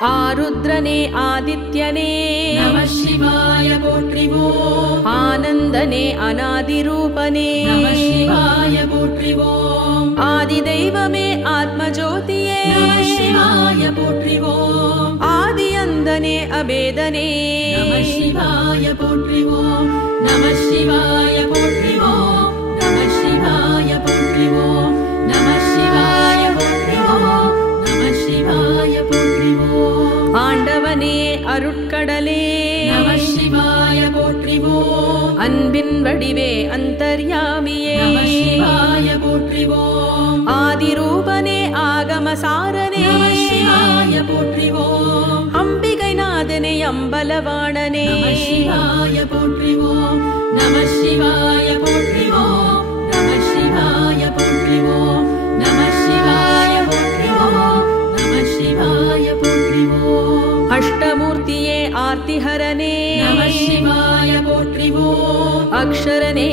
ஆருத்ரனே ஆதித்யனே நம சிவாய போற்றிவோம். ஆனந்தனே அநாதிரூபனே நம சிவாய போற்றிவோம். ஆதி தெய்வமே ஆத்மஜோதியே நம சிவாய போற்றிவோம். ஆதி அந்தனே அபேதனே நம சிவாய போற்றிவோம். நம சிவாய போற்றிவோம். நம சிவாய போற்றிவோம். நம சிவாய போற்றிவோம். நம சிவாய போற்றிவோம். ஆண்டவனே அருட்கடலே நம சிவாய போற்றிவோம். அன்பின் வடிவே அந்தர்யாமியே நம சிவாய போற்றிவோம். ஆதிரூபனே ஆகமசாரனே நம சிவாய போற்றிவோம். அம்பிகை நாதனே அம்பலவாணனே நம சிவாய போற்றிவோம். நம சிவாய போற்றிவோம். நம சிவாய போற்றிவோம். நம சிவாய போற்றிவோம். நம சிவாய போற்றிவோம். அஷ்டமூர்த்தியே ஆர்த்திஹரனே நம சிவாய போற்றிவோம். அக்ஷரனே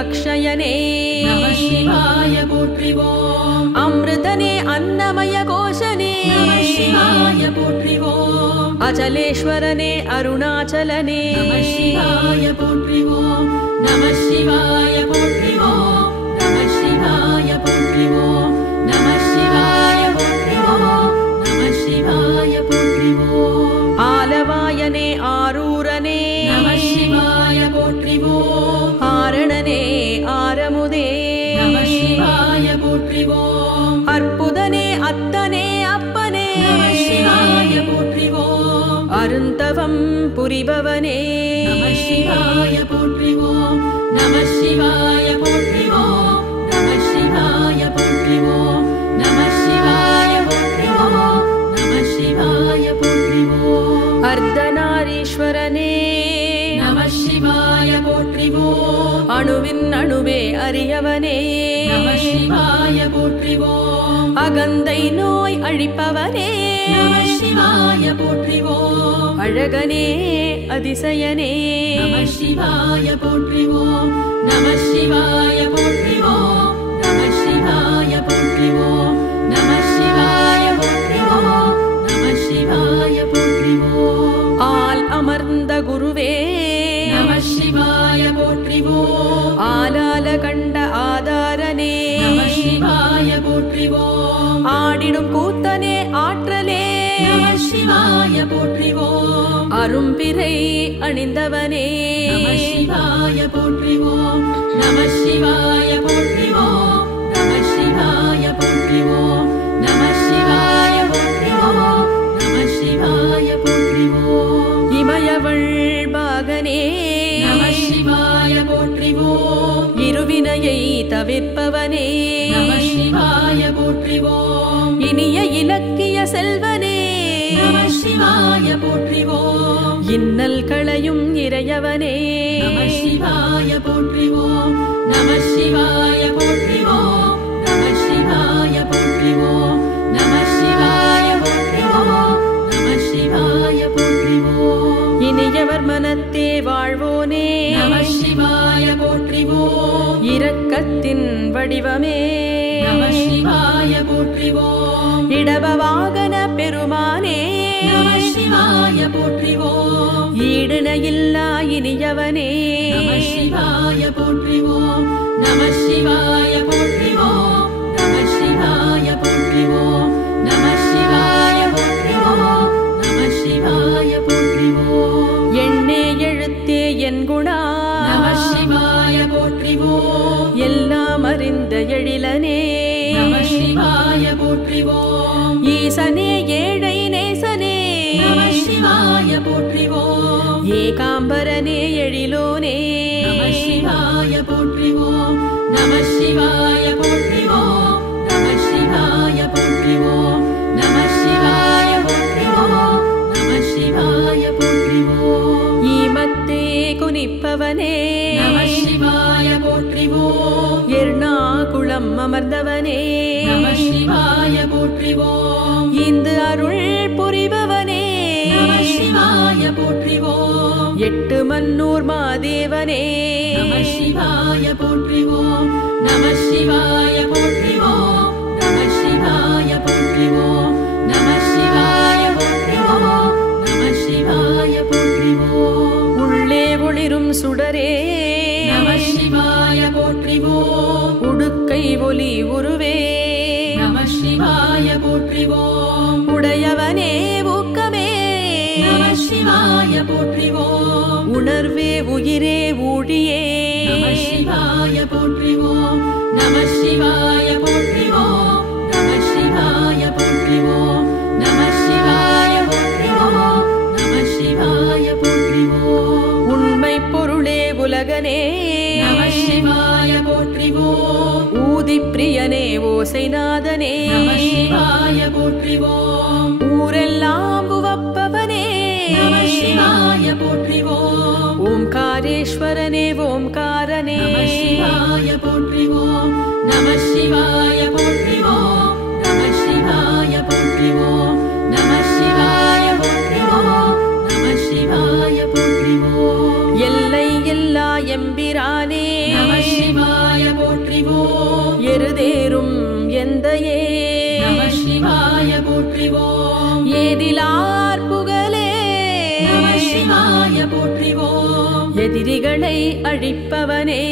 அக்ஷயனே நம சிவாய போற்றிவோம். அமிர்தனே அன்னமய கோஷனே நம சிவாய போற்றிவோம். அச்சலேஸ்வரனே அருணாச்சலனே நம சிவாய போற்றிவோம். நம சிவாய போற்றிவோம். நம சிவாய போற்றிவோம். நம சிவாய போற்றிவோம். நம சிவாய போற்றிவோம். ஆலவாயனே ஆரூரனே நம சிவாய போற்றிவோம். ஆரணனே ஆரமுதே நம சிவாய போற்றிவோம். அற்புதனே அத்தனே அப்பனே நம சிவாய போற்றிவோம். அருந்தவம் புரிபவனே நம சிவாய போற்றிவோம். நம சிவாய போற்றிவோம். நம சிவாய போற்றிவோம். நம சிவாய போற்றிவோம். நம சிவாய போற்றிவோம். அர்த்தநாரீஸ்வரனே நம சிவாய போற்றிவோம். அணுவின் அணுவே அறியவனே நம சிவாய போற்றிவோம். அகந்தை நோய் அழிப்பவனே நம சிவாய போற்றிவோம். அழகனே அதிசயனே நம சிவாய போற்றிவோம். நம சிவாய போற்றிவோம். நம சிவாய போற்றிவோம். நம சிவாய போற்றிவோம். நம சிவாய போற்றிவோம். ஆல் அமர்ந்த குருவே நம சிவாய போற்றிவோம். ஆலால கண்ட ஆதாரனே நம சிவாய போற்றிவோம். ஆடிடும் கூத்தனே ஆற்றலே நம சிவாய போற்றிவோம். அரும்பிரை அணிந்தவனே நம சிவாய போற்றிவோம். நம சிவாய போற்றிவோம். நம சிவாய போற்றிவோம். நம சிவாய போற்றிவோம். நம சிவாய போற்றிவோம். இமயவள் பாகனே நம சிவாய போற்றிவோம். இருவினையை தவிர்ப்பவனே நம சிவாய போற்றிவோம். இனிய இலக்கிய செல்வனே நம சிவாய போற்றிவோம். இன்னல் களையும் இறையவனே நம சிவாய போற்றிவோம். நம சிவாய போற்றிவோம். நம சிவாய போற்றிவோம். நம சிவாய போற்றிவோம். நம சிவாய போற்றிவோம். இனியவர் மனத்தே வாழ்வோனே நம சிவாய போற்றிவோம். இரக்கத்தின் வடிவமே நம சிவாய போற்றிவோம். இடப வாகன பெருமானே நம சிவாய போற்றிவோம். ஈடுணையில்லா இனியவனே நம சிவாய போற்றிவோம். நம சிவாய போற்றிவோம். நம சிவாய போற்றிவோம். நம சிவாய போற்றிவோம். நம சிவாய போற்றிவோம். எண்ணே எழுத்தே என் குணா நம சிவாய போற்றிவோம். எல்லாம் அறிந்த எழிலனே நம சிவாய போற்றிவோம். ஈசனே ஏழை நேசனே நம சிவாய போற்றிவோம். ஏகாம்பரனே எழிலோனே நம சிவாய போற்றிவோம். நம சிவாய போற்றிவோம். நம சிவாய போற்றிவோம். நம சிவாய போற்றிவோம். நம சிவாய போற்றிவோம். ஈமத்தே குனிப்பவனே நம சிவாய போற்றிவோம். எர்ணாகுளம் அமர்ந்தவனே நம சிவாய போற்றிவோம். இந்து அருள் புரிபவனே நம சிவாய போற்றிவோம். எட்டு மன்னூர் மாதேவனே நம சிவாய போற்றிவோம். நம சிவாய போற்றிவோம். நம சிவாய போற்றிவோம். நம சிவாய போற்றிவோம். போற்றிவோம் உடையவனே ஊக்கமே நம சிவாய போற்றிவோம் உணர்வே உயிரே ஊழியே நம சிவாய போற்றிவோம் நம சிவாய போற்றிவோம் நம சிவாய போற்றிவோம் நம சிவாய போற்றிவோம் நம சிவாய போற்றிவோம் உண்மை பொருளே உலகனே நம சிவாய போற்றிவோம் ஊதி பிரியனே ஓசைநாதனே நம சிவாய போற்றிவோம் ஊரெல்லாம் உவப்பவனே நம சிவாய போற்றிவோம் ஓம்காரேஸ்வரனே ஓம்காரனே நம சிவாய போற்றிவோம் நம சிவாய போற்றிவோம் நம சிவாய போற்றிவோம் நம சிவாய போற்றிவோம் நம சிவாய போற்றிவோம் எல்லை எல்லா எம்பிரானே நம சிவாய போற்றிவோம் எருதேறும் எந்தையே நம சிவாய போற்றிவோம் ஏதிலார் புகழே நம சிவாய போற்றிவோம் எதிரிகளை அழிப்பவனே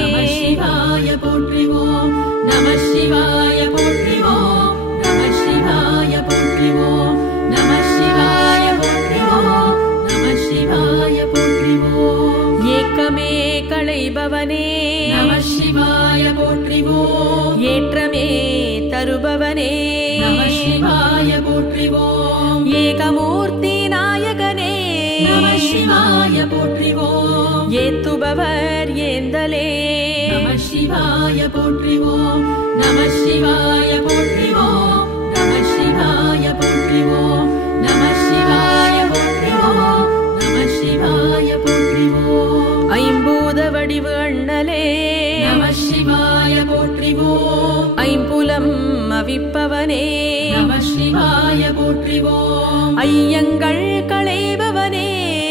நம சிவாய போற்றிவோம் நம சிவாய போற்றிவோம் நம சிவாய போற்றிவோம் நம சிவாய போற்றிவோம் நம சிவாய போற்றிவோம் ஏக்கமே களைபவனே நம சிவாய போற்றிவோம் ஏற்றமே தருபவனே நம சிவாய போற்றிவோம் ஏகமூர்த்தி நாயகனே நம சிவாய போற்றிவோம் ஏத்துபவர் ஏந்தலே நம சிவாய போற்றிவோம் நம சிவாய போற்றிவோம் நம சிவாய போற்றிவோம் நம சிவாய போற்றிவோம் நம சிவாய போற்றிவோம் ஐம்பூத வடிவு அண்ணலே நம சிவாய போற்றிவோம் ஐம்புலம் அவிப்பவனே நம சிவாய போற்றிவோம் ஐயங்கள் களைபவனே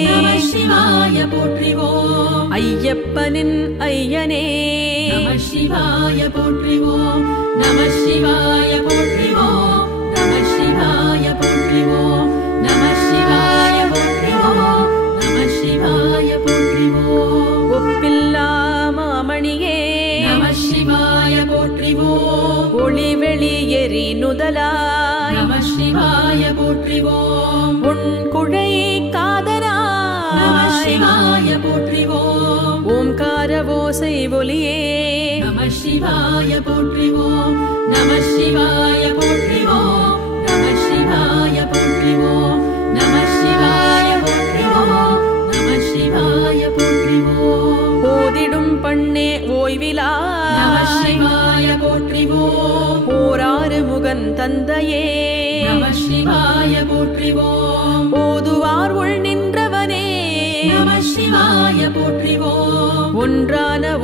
நம சிவாய போற்றிவோம் ஐயப்பனின் ஐயனே நம சிவாய போற்றிவோம் நம சிவாய போற்றிவோம் நம சிவாய போற்றிவோம் நம சிவாய போற்றிவோம் நம சிவாய போற்றிவோம் ஒப்பில்லா மாமணியே நம சிவாய போற்றிவோம் ஒளிவெளி எரி நுதலாய் நம சிவாய போற்றிவோம் உன் குழை காதலாய் நம சிவாய போற்றிவோம் ஓம்கார ஓசை ஒலியே நம சிவாய போற்றிவோம் நம சிவாய போற்றிவோம் நம சிவாய போற்றிவோம் நம சிவாய போற்றிவோம் நம சிவாய போற்றிவோம் ஓதிடும் பண்ணே ஓய்விலா நம சிவாய போற்றிவோம் ஓராறு முகன் தந்தையே நம சிவாய போற்றிவோம் ஓதுவார் உள் நின்றவனே நம சிவாய போற்றிவோம் ஒன்றான நம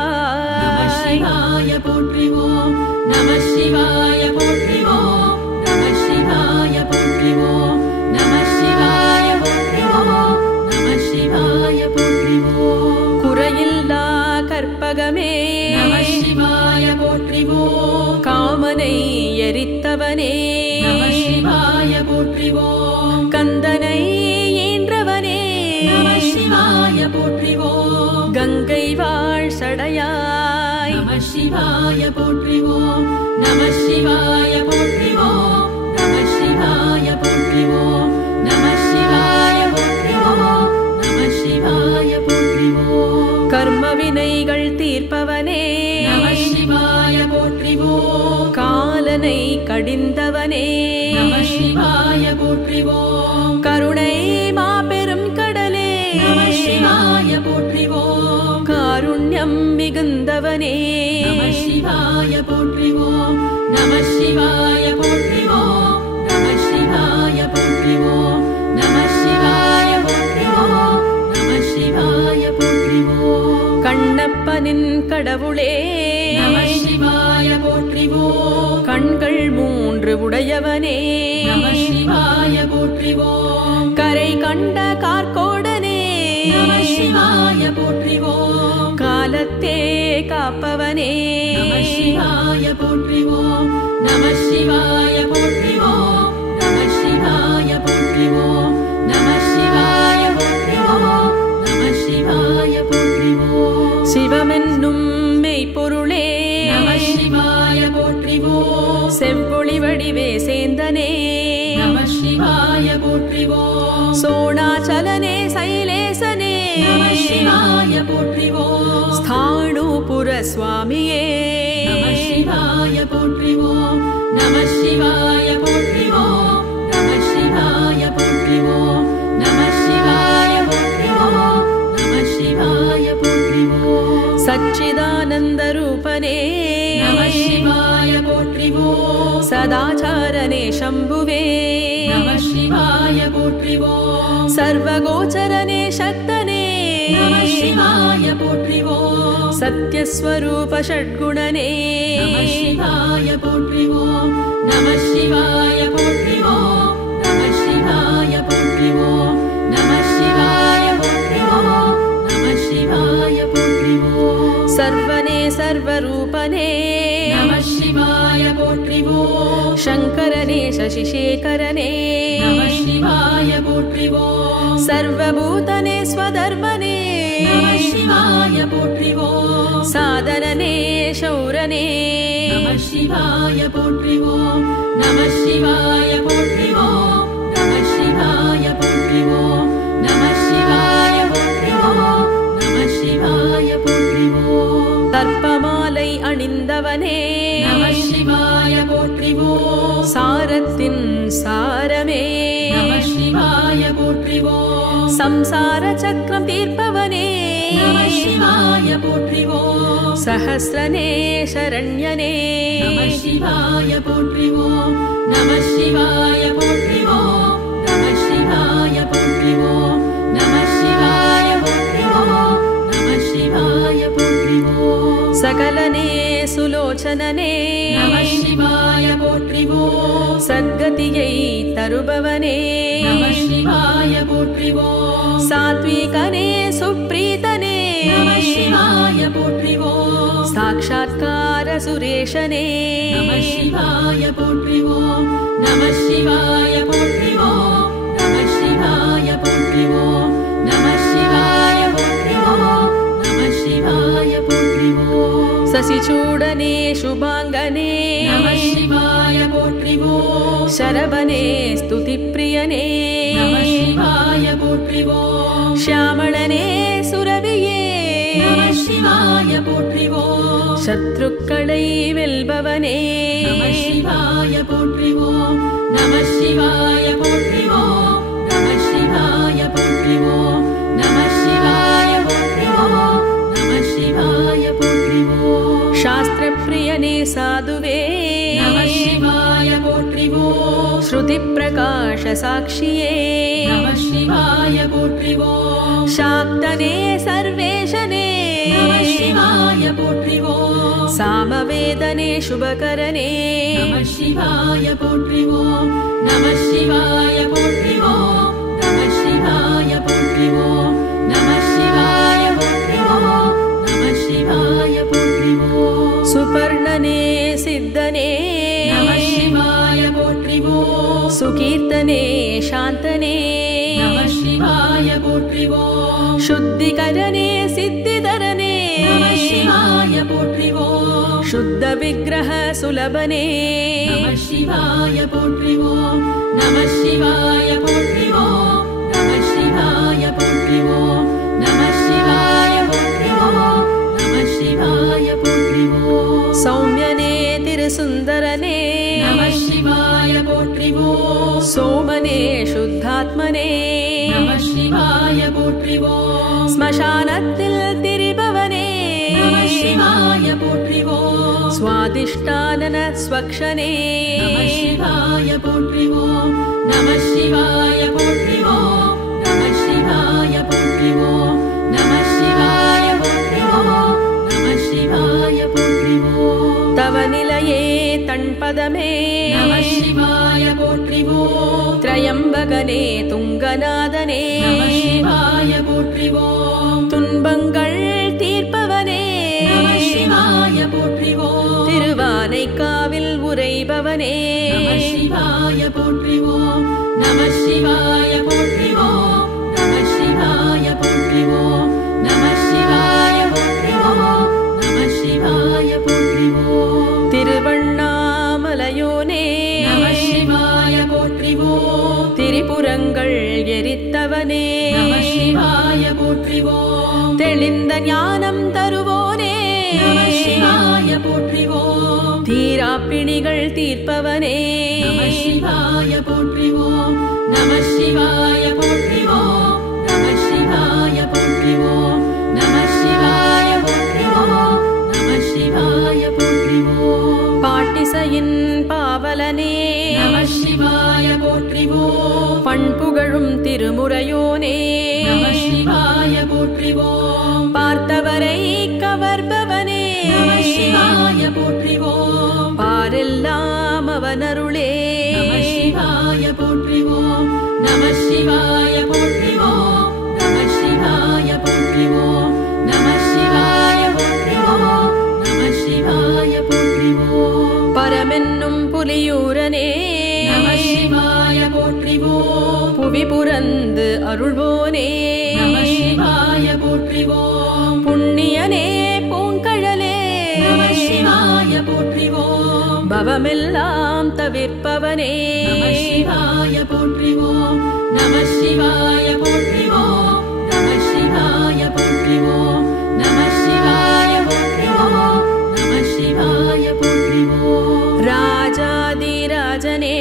ஓவியத்தாய் சிவாய போற்றிவோம் நம சிவாய போற்றிவோம் நம சிவாய போற்றிவோம் நம சிவாய போற்றிவோம் நம சிவாய போற்றிவோம் குறையில்லா கற்பகமே நம சிவாய போற்றிவோம் காமனை எரித்தவனே நம சிவாய போற்றிவோம் கந்தனை ஈன்றவனே நம சிவாய போற்றிவோம் கங்கை வாழ் சடையாய் நம சிவாய போற்றிவோம் நம சிவாய போற்றிவோம் நம சிவாய போற்றிவோம் நம சிவாய போற்றிவோம் நம சிவாய போற்றிவோம் கர்ம வினைகள் தீர்ப்பவனே நம சிவாய போற்றிவோம் காலனை கடிந்தவனே நம சிவாய போற்றிவோம் கருணை மாபெரும் கடலே நம சிவாய போற்றிவோம் காருண்யம் மிகுந்தவனே நம சிவாய போற்றிவோம் நம சிவாய போற்றிவோம் நம சிவாய போற்றிவோம் நம சிவாய போற்றிவோம் நம சிவாய போற்றிவோம் கண்ணப்பனின் கடவுளே நம சிவாய போற்றிவோம் கண்கள் மூன்று உடையவனே நம சிவாய போற்றிவோம் கரை கண்ட கார்கோடனே நம சிவாய போற்றிவோம் காலத்தே காப்பவனே நம சிவாய போற்றிவோம் நம சிவாய போற்றிவோம் நம சிவாய போற்றிவோம் நம சிவாய போற்றிவோம் நம சிவாய போற்றிவோம் சிவமென்னும் மெய்ப்பொருளே நம சிவாய போற்றிவோம் செவ்வொளி வடிவே சேந்தனே நம சிவாய போற்றிவோம் சோணாச்சலனே சைலேசனே நம சிவாய போற்றிவோம் ஸ்தாணூபுர சுவாமியே நம சிவாய போற்றிவோம் நம சிவாய போற்றிவோம் நம சிவாய போற்றிவோம் நம சிவாய போற்றிவோம் நம சிவாய போற்றிவோம் சச்சிதானந்த ரூபனே நம சிவாய போற்றிவோம் சதாச்சாரனே சம்புவே நம சிவாய போற்றிவோம் சர்வகோச்சரனே சக்தனே நம சிவாய போற்றிவோம் சத்யஸ்வரூப ஷட்குணனே நம சிவாய போற்றிவோம் நம சிவாய போற்றிவோம் நம சிவாய போற்றிவோம் நம சிவாய போற்றிவோம் நம சிவாய போற்றிவோம் சர்வனே சர்வரூபனே நம சிவாய போற்றிவோம் சங்கரனே சசிசேகரனே நம சிவாய போற்றிவோம் சர்வபூதனே ஸ்வதர்மனே நம சிவாய போற்றிவோம் சாதனனே சௌரனே நம சிவாய போற்றிவோம் நம சிவாய போற்றிவோம் நம சிவாய போற்றிவோம் நம சிவாய போற்றிவோம் நம சிவாய போற்றிவோம் கற்பமாலை அணிந்தவனே நம சிவாய போற்றிவோம் சாரத்தின் சாரமே நம சிவாய போற்றிவோம் சம்சார சக்கரம் தீர்ப்பவனே நம சிவாய போற்றிவோம் சஹஸ்ரனே சரண்யனே நம சிவாய போற்றிவோம் நம சிவாய போற்றிவோம் நம சிவாய போற்றிவோம் நம சிவாய போற்றிவோம் நம சிவாய போற்றிவோம் சகலனே சுலோச்சனனே நம சிவாய போற்றிவோம் சத்கதியை தருபவனே நம சிவாய போற்றிவோம் சாத்விகனே சுப்ரீதனே நம சிவாய போற்றிவோம் சாக்ஷாத்கார சுரேஷனே நம சிவாய போற்றிவோம் நம சிவாய போற்றிவோம் நம சிவாய போற்றிவோம் நம சிவாய போற்றிவோம் நம சிவாய போற்றிவோம் சசிச்சூடனே சுபாங்கனே நம சிவாய போற்றிவோம் சரபனே ஸ்துதிப்பிரியனே நம சிவாய போற்றிவோம் ஷியாமளனே சுரவியே நம சிவாய போற்றிவோம் சத்ருக்களை வெல்பவனே நம சிவாய போற்றிவோம் நம சிவாய போற்றிவோம் நம சிவாய போற்றிவோம் நம சிவாய போற்றிவோம் நம சிவாய போற்றிவோம் சாஸ்திரப்பிரியனே சாதுவே நம சிவாய போற்றிவோம் ஸ்ருதி பிரகாஷ சாட்சியே நம சிவாய போற்றிவோம் சாக்தனே சர்வேஷனே நம சிவாய போற்றிவோம் சாமவேதனே சுபகரனே நம சிவாய போற்றிவோம் நம சிவாய போற்றிவோம் நம சிவாய போற்றிவோம் நம சிவாய போற்றிவோம் நம சிவாய போற்றிவோம் சுபர்ணனே சித்தனே நம சிவாய போற்றிவோம் சுகீர்த்தனே சாந்தனே நம சிவாய போற்றிவோம் शुद्धिकरणे सिद्धिधरणे நம சிவாய போற்றிவோம் शुद्ध विग्रह सुलभने நம சிவாய போற்றிவோம் நம சிவாய போற்றிவோம் நம சிவாய போற்றிவோம் நம சிவாய போற்றிவோம் நம சிவாய போற்றிவோம் सौम्यने तिरुसुन्दरने நம சிவாய போற்றிவோம் सोमने शुद्धात्मने நம சிவாய போற்றிவோம் श्मशानत्तिल तिरिभवने நம சிவாய போற்றிவோம் स्वादिष्टानन स्वक्षने நம சிவாய போற்றிவோம் நம சிவாய போற்றிவோம் நம சிவாய போற்றிவோம் நம சிவாய போற்றிவோம் நம சிவாய போற்றிவோம் तव निलये तण्पदमे நம சிவாய போற்றிவோம் त्रयम्बकने तुङ्गनादने நம சிவாய போற்றிவோம் துன்பங்கள் தீர்ப்பவனே நம சிவாய போற்றிவோம் திருவானைக்காவில் உறைபவனே நம சிவாய போற்றிவோம் நம சிவாய போற்றிவோம் நம சிவாய போற்றிவோம் நம சிவாய போற்றிவோம் நம சிவாய போற்றிவோம் திருவண்ணாமலையோனே நம புறங்கள் எரித்தவனே நம சிவாய போற்றிவோம் தெளிந்த ஞானம் தருவோனே நம சிவாய போற்றிவோம் தீரா பிணிகள் தீர்ப்பவனே நம சிவாய போற்றிவோம் நம சிவாய போற்றிவோம் நம சிவாய போற்றிவோம் நம சிவாய போற்றிவோம் நம சிவாய போற்றிவோம் பாட்டிசையின் பாவலனே நம சிவாய போற்றிவோம் பண்புகழும் திருமுறையோனே நம சிவாய போற்றிவோம் பார்த்தவரை கவர்பவனே நம சிவாய போற்றிவோம் பாரெல்லாம் அவனருளே நம சிவாய போற்றிவோம் நம சிவாய போற்றிவோம் நம சிவாய போற்றிவோம் நம சிவாய போற்றிவோம் நம சிவாய போற்றிவோம் பரமென்னும் புலியூரனே நம சிவாய போற்றிவோம் புவி புரந்து அருள்வோனே நம சிவாய போற்றிவோம் புண்ணியனே பூங்கழலே நம சிவாய போற்றிவோம் பவமெல்லாம் தவிர்ப்பவனே நம சிவாய போற்றிவோம் நம சிவாய போற்றிவோம் நம சிவாய போற்றிவோம் நம சிவாய போற்றிவோம் நம சிவாய போற்றிவோம் ராஜாதிராஜனே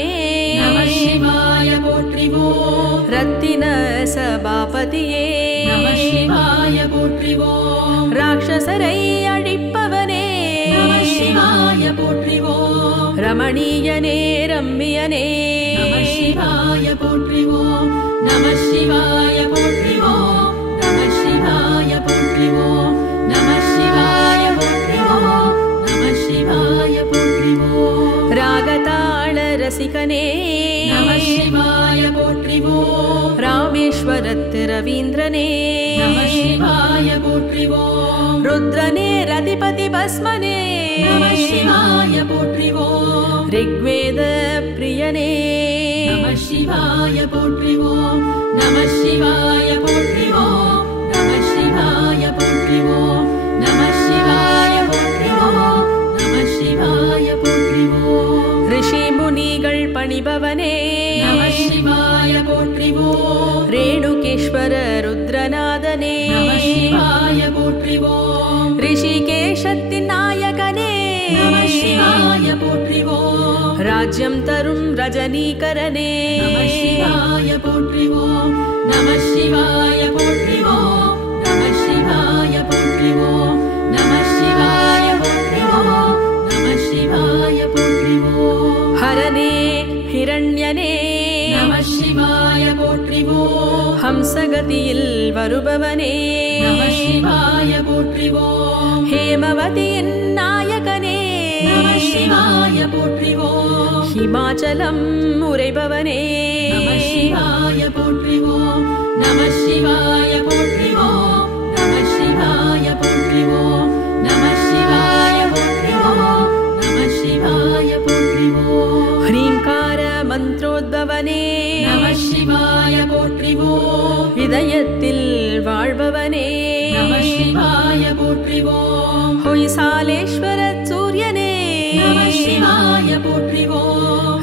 நம சிவாய போற்றிவோம் ரத்தின சபாபதியே நம சிவாய போற்றிவோம் ராட்சசரை அழிப்பவனே நம சிவாய போற்றிவோம் ரமணீயனே ரம்மியனே நம சிவாய போற்றிவோம் நம சிவாய போற்றிவோம் நம சிவாய போற்றிவோம் நம சிவாய போற்றிவோம் நம சிவாய போற்றிவோம் ராகதாள ரசிகனே நம சிவாய போற்றிவோம் ராமேஸ்வரத்து ரவீந்திரனே நம சிவாய போற்றிவோம் ருத்ரனே ரதிபதி பஸ்மனே நம சிவாய போற்றிவோம் ரிக்வேத பிரியனே நம சிவாய போற்றிவோம் நம சிவாய போற்றிவோம் நம சிவாய போற்றிவோம் நம சிவாய போற்றிவோம் நம சிவாய போற்றிவோம் ரிஷி முனிகள் பணிபவனே நம சிவாய போற்றிவோம் ரேணுகேஸ்வர ருத்ரநாதனே நம சிவாய போற்றிவோம் ரிஷிகேஷத்தின் நாயகனே நம சிவாய போற்றிவோம் ராஜ்யம் தரும் ரஜனீகரனே நம சிவாய போற்றிவோம் நம சிவாய போற்றிவோம் நம சிவாய போற்றிவோம் நம சிவாய போற்றிவோம் நம சிவாய போற்றிவோம் ஹரனே ஹிரண்யனே நம சிவாய போற்றிவோம் ஹம்சகதியில் வருபவனே நம சிவாய போற்றிவோம் ஹேமவதியின் நாயகனே நம சிவாய போற்றிவோம் ஹிமாச்சலம் உரைபவனே நம சிவாய போற்றிவோம் நம சிவாய போற்றிவோம் நம சிவாய போற்றிவோம் நம சிவாய போற்றிவோம் நம சிவாய போற்றிவோம் ஹ்ரீங்கார மந்திரோத்பவனே நம சிவாய போற்றிவோம் இதயத்தில் வாழ்பவனே நம சிவாய போற்றிவோம் ஹொய்சாலேஸ்வர சூரியனே நம சிவாய போற்றிவோம்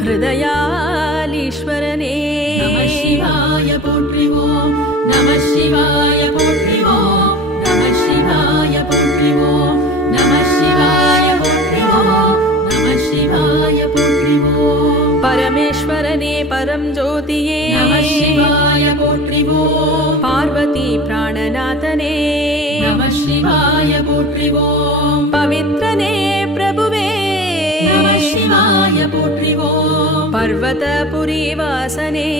ஹிருதயாலீஸ்வரனே நம சிவாய போற்றிவோம் நம சிவாய போற்றிவோம் நம சிவாய போற்றிவோம் நம சிவாய போற்றிவோம் நம சிவாய போற்றிவோம் பரமேஸ்வரனே பரம் ஜோதியே நம சிவாய போற்றிவோம் பார்வதி பிராணநாதனே நம சிவாய போற்றிவோம் பவித்ரனே பிரபுவே நம சிவாய போற்றிவோம் பர்வதபுரி வாசனே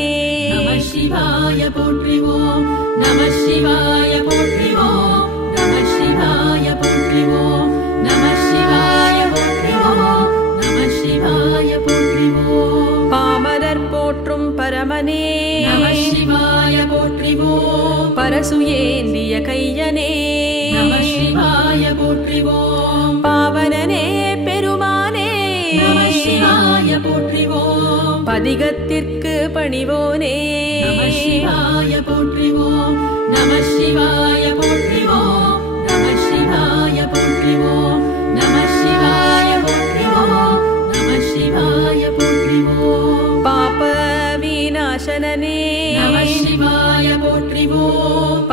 நம சிவாய போற்றிவோம் நம சிவாய போற்றிவோம் நம சிவாய போற்றிவோம் நம சிவாய போற்றிவோம் நம சிவாய போற்றிவோம் பாமரர் போற்றும் பரமனே நம சிவாய போற்றிவோம் பரசுயேந்திய கையனே நம சிவாய போற்றிவோம் பாவனனே பெருமானே நம சிவாய போற்றிவோம் பதிகத்திற்கு பணிவோனே நம சிவாய போற்றிவோம் நம சிவாய போற்றிவோம் நம சிவாய போற்றிவோம் நம சிவாய போற்றிவோம் நம சிவாய போற்றிவோம் பாப விநாசனனே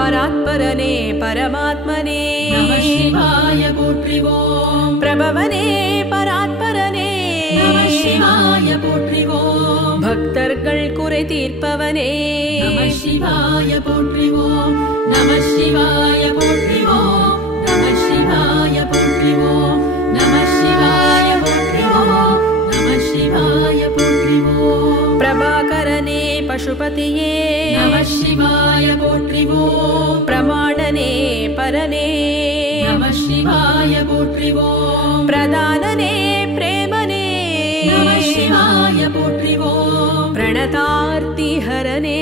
பராத்பரனே பரமாத்மனே நமः சிவாய போற்றிவோம் பிரபவனே பராத்பரனே நமः சிவாய போற்றிவோம் பக்தர்கள் குறை தீர்ப்பவனே நமः சிவாய போற்றிவோம் நமः சிவாய போற்றிவோம் நமः சிவாய போற்றிவோம் நமः சிவாய போற்றிவோம் நமः சிவாய போற்றிவோம் பிரபாகரனே பசுபதியே நமः சிவாய போற்றிவோம் பிரமாணனே பரனே நமः சிவாய போற்றிவோம் பிரதானனே பிரேமனே நமः சிவாய போற்றிவோம் பிரணதார்த்தி ஹரனே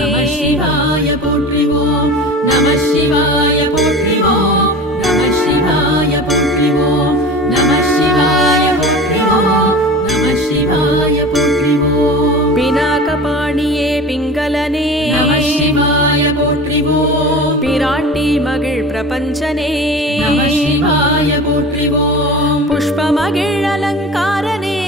நமः சிவாய போற்றிவோம் நமः சிவாய போற்றிவோம் நமः சிவாய போற்றிவோம் நமः சிவாய போற்றிவோம் நமः சிவாய போற்றிவோம் பினாகபாணியே பிங்களனே நமः சிவாய போற்றிவோம் பிராட்டி மகிழ் பிரபஞ்சனே நமः சிவாய போற்றிவோம் புஷ்பமகிழ் அலங்காரனே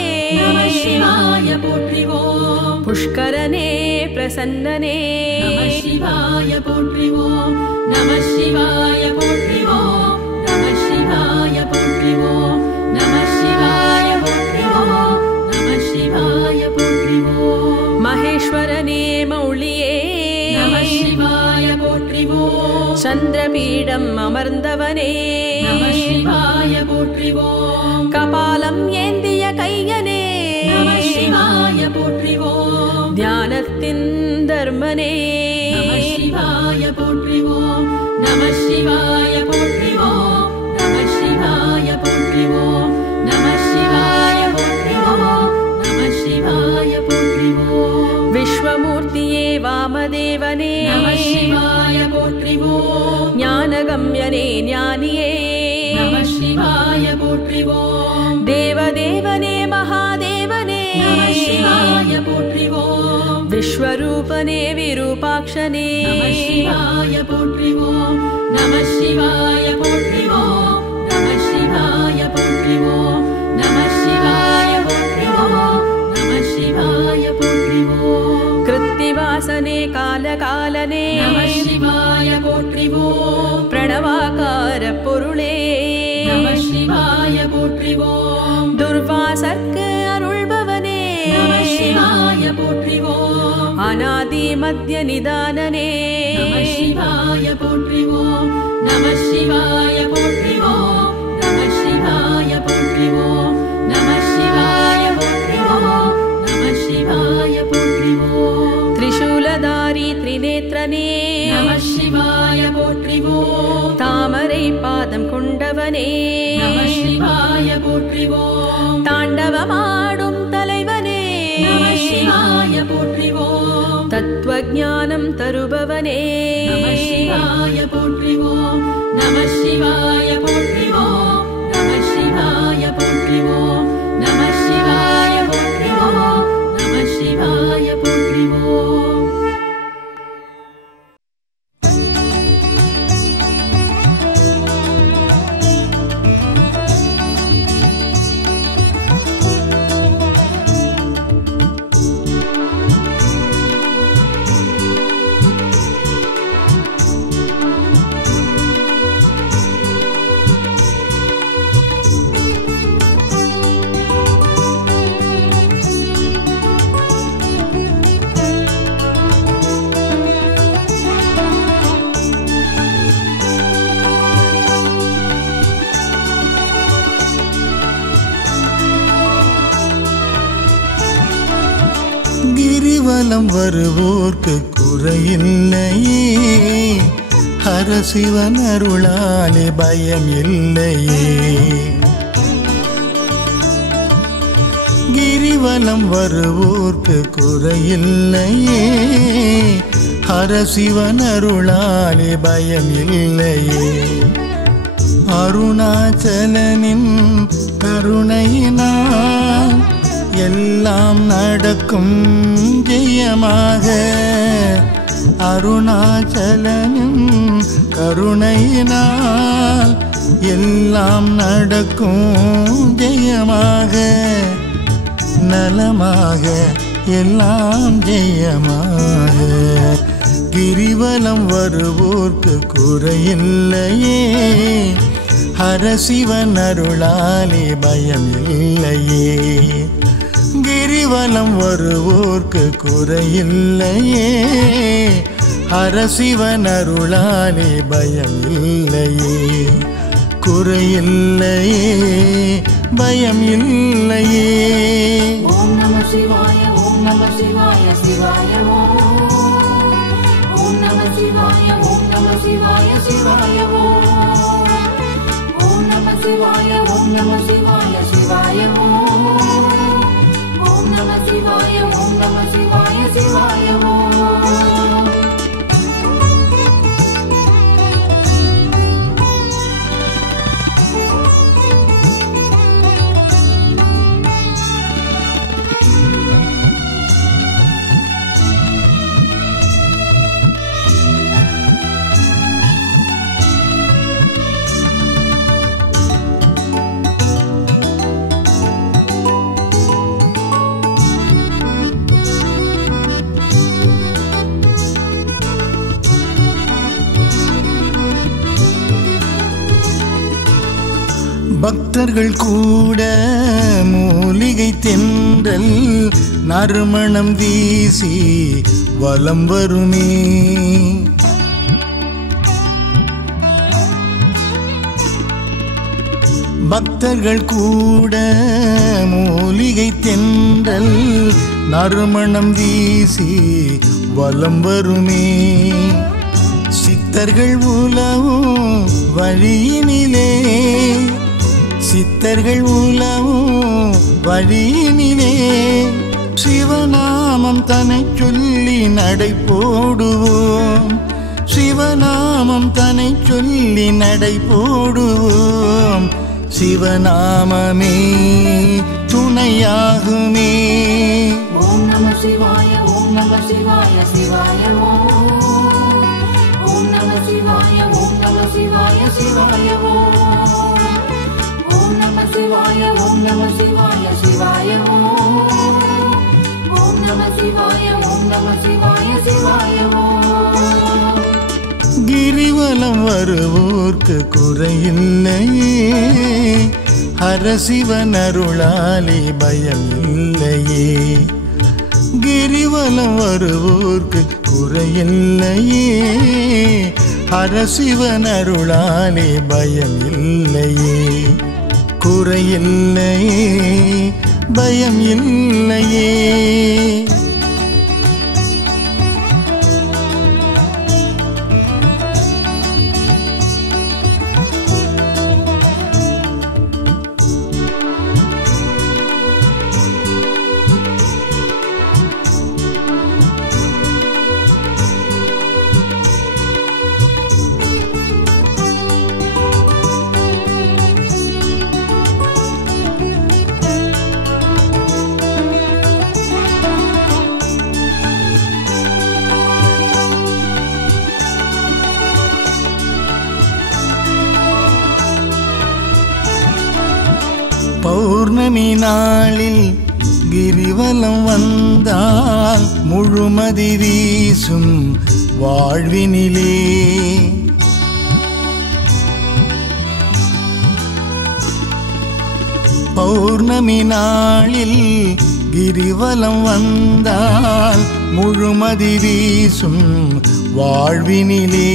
நமः சிவாய போற்றிவோம் புஷ்கரனே பிரசன்னனே நமः சிவாய போற்றிவோம் நமः சிவாய போற்றிவோம் நமः சிவாய போற்றிவோம் நமः சிவாய போற்றிவோம் நமः சிவாய போற்றிவோம் மகேஸ்வரனே மௌளியே நமः சிவாய போற்றிவோம் சந்திரபீடம் அமர்ந்தவனே நமः சிவாய போற்றிவோம் கபாலம் ஏந்திய கையனே நமः சிவாய போற்றிவோம் தியானத்தின் தர்மனே நமः சிவாய போற்றிவோம் நமः சிவாய போற்றிவோம் நமः சிவாய போற்றிவோம் நமः சிவாய போற்றிவோம் நமः சிவாய போற்றிவோம் விஸ்வமூர்த்தியே வாமதேவனே நமः சிவாய போற்றிவோம் ஞானகம்யனே ஞானியே நமः சிவாய போற்றிவோம் தேவதேவனே மகாதேவனே நமः சிவாய போற்றிவோம் விஸ்வரூபனே விரூபாக்ஷனே நமः சிவாய போற்றிவோம் நமः சிவாய போற்றிவோம் நமः சிவாய போற்றிவோம் நமः சிவாய போற்றிவோம் நமः சிவாய போற்றிவோம் கிருத்திவாசனே காலகாலனே நமः சிவாய போற்றிவோம் பிரணவாகார பொருளே நமः சிவாய போற்றிவோம் துர்வாசர்க்கு அருள்பவனே நமः சிவாய போற்றிவோம் அநாதி மத்திய நிதானனே நமः சிவாய போற்றிவோம் நமः சிவாய போற்றிவோம் நமः சிவாய போற்றிவோம் நமः சிவாய போற்றிவோம் நமः சிவாய போற்றிவோம் திரிசூலதாரி திரிநேத்ரனே நமः சிவாய போற்றிவோம் தாமரை பாதம் கொண்டவனே நமः சிவாய போற்றிவோம் தாண்டவமாடும் தலைவனே நமः சிவாய போற்றிவோம் தத்துவஞானம் தருபவனே நமः சிவாய போற்றிவோம் நமः சிவாய போற்றிவோம் நமः சிவாய போற்றிவோம் நமः சிவாய போற்றிவோம் நமः சிவாய போற்றிவோம் கிரிவலம் வருவோர்க்கு குறையில்லையே, ஹரசிவன் அருளாலே பயம் இல்லையே. கிரிவலம் வருவோர்க்கு குறையில்லையே, ஹரசிவன் அருளாலே பயம் இல்லையே. அருணாச்சலனின் கருணையினால் எல்லாம் நடக்கும் ஜெயமாக. அருணாச்சலனின் கருணையினால் எல்லாம் நடக்கும் ஜெயமாக. நலமாக எல்லாம் ஜெயமாக. கிரிவலம் வருவோர்க்கு குறையில்லையே, ஹரசிவன் அருளாலே பயம் இல்லையே. கிரிவலம் வருவோர்க்கு குறையில்லையே, ஹரசிவன் அருளாலே பயம் இல்லையே. குறையில்லையே, பயம் இல்லையே. ஓம் நம சிவாய ஓம் நம சிவாய சிவாய ஓம் நம சிவாய ஓம் நம சிவாய சிவாய ஓம் நம சிவாய ஓம் நம சிவாய சிவாய ஓம் நம சிவாய ஓம் நம சிவாய சிவாய பக்தர்கள் கூட மூலிகை தென்றல் நறுமணம் வீசி வலம் வருமே. பக்தர்கள் கூட மூலிகை தென்றல் நறுமணம் வீசி வலம் வருமே. சித்தர்கள் உலவும் வழியினிலே, சித்தர்கள் உலவும் வழியினிலே சிவநாமம் தன்னை சொல்லி நடை போடுவோம். சிவநாமம் தன்னை சொல்லி நடை போடுவோம். சிவநாமமே துணையாகுமே. ஓம் நம சிவாய ஓம் நம சிவாய சிவாய ஓம் நம சிவாய ஓம் நம சிவாய சிவாய ஓம் நம சிவாய ஓம் நம சிவாய சிவாய ஓம் நம சிவாய ஓம் நம சிவாய சிவாய கிரிவலம் வருவோர்க்கு குறையில்லையே, ஹரசிவன் அருளாலே பயம் இல்லையே. கிரிவலம் வருவோர்க்கு குறையில்லையே, ஹரசிவன் அருளாலே பயம் இல்லையே. குறையில்லையே, பயம் இல்லையே. பௌர்ணமி நாளில் கிரிவலம் வந்தால் முழுமதி வீசும் வாழ்வினிலே. பௌர்ணமி நாளில் கிரிவலம் வந்தால் முழுமதி வீசும் வாழ்வினிலே.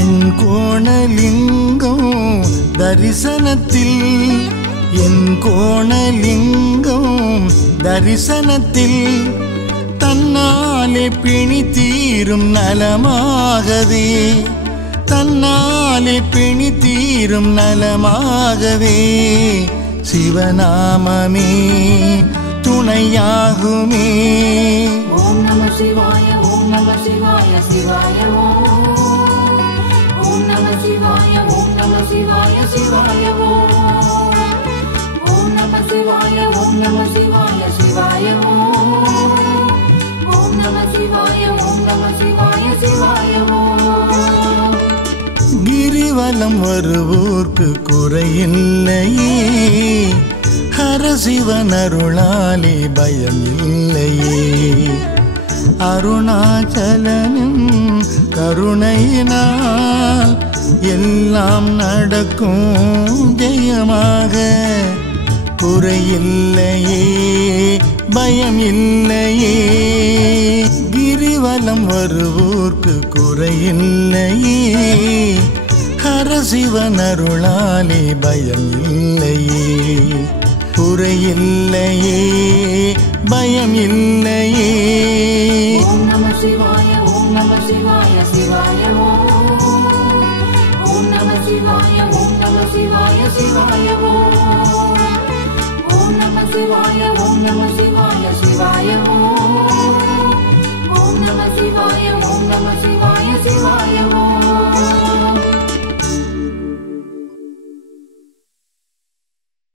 என் கோணலிங்கம் தரிசனத்தில், என் கோணலிங்கம் தரிசனத்தில் தன்னாலே பிணி தீரும் நலமாகவே, தன்னாலே பிணி தீரும் நலமாகவே. சிவநாமமே துணையாகுமே. ஓம் நம சிவாய ஓம் நம சிவாய சிவாய ஓம் நம சிவாய ஓம் நம சிவாய சிவாய ஓம் நம சிவாய ஓம் நம சிவாய சிவாய ஓம் நம சிவாய ஓம் நம சிவாய சிவாய கிரிவலம் வருவோர்க்கு குறையில்லையே, ஹரசிவன் அருளாலே பயம் இல்லையே. அருணாச்சலனும் கருணையினால் எல்லாம் நடக்கும் ஜெயமாக. குறையில்லையே பயம் இல்லையே, கிரிவலம் வருவோர்க்கு குறையில்லையே. ஹரசிவன் அருளாலே பயம் இல்லையே, குறையில்லையே பயம் இல்லையே. ஓம் நம சிவாய ஓம் நம சிவாய சிவாய ஓம். ஓம் நம சிவாய ஓம் நம சிவாய சிவாய ஓம். ஓம் நம சிவாய ஓம் நம சிவாய சிவாய ஓம். ஓம் நம சிவாய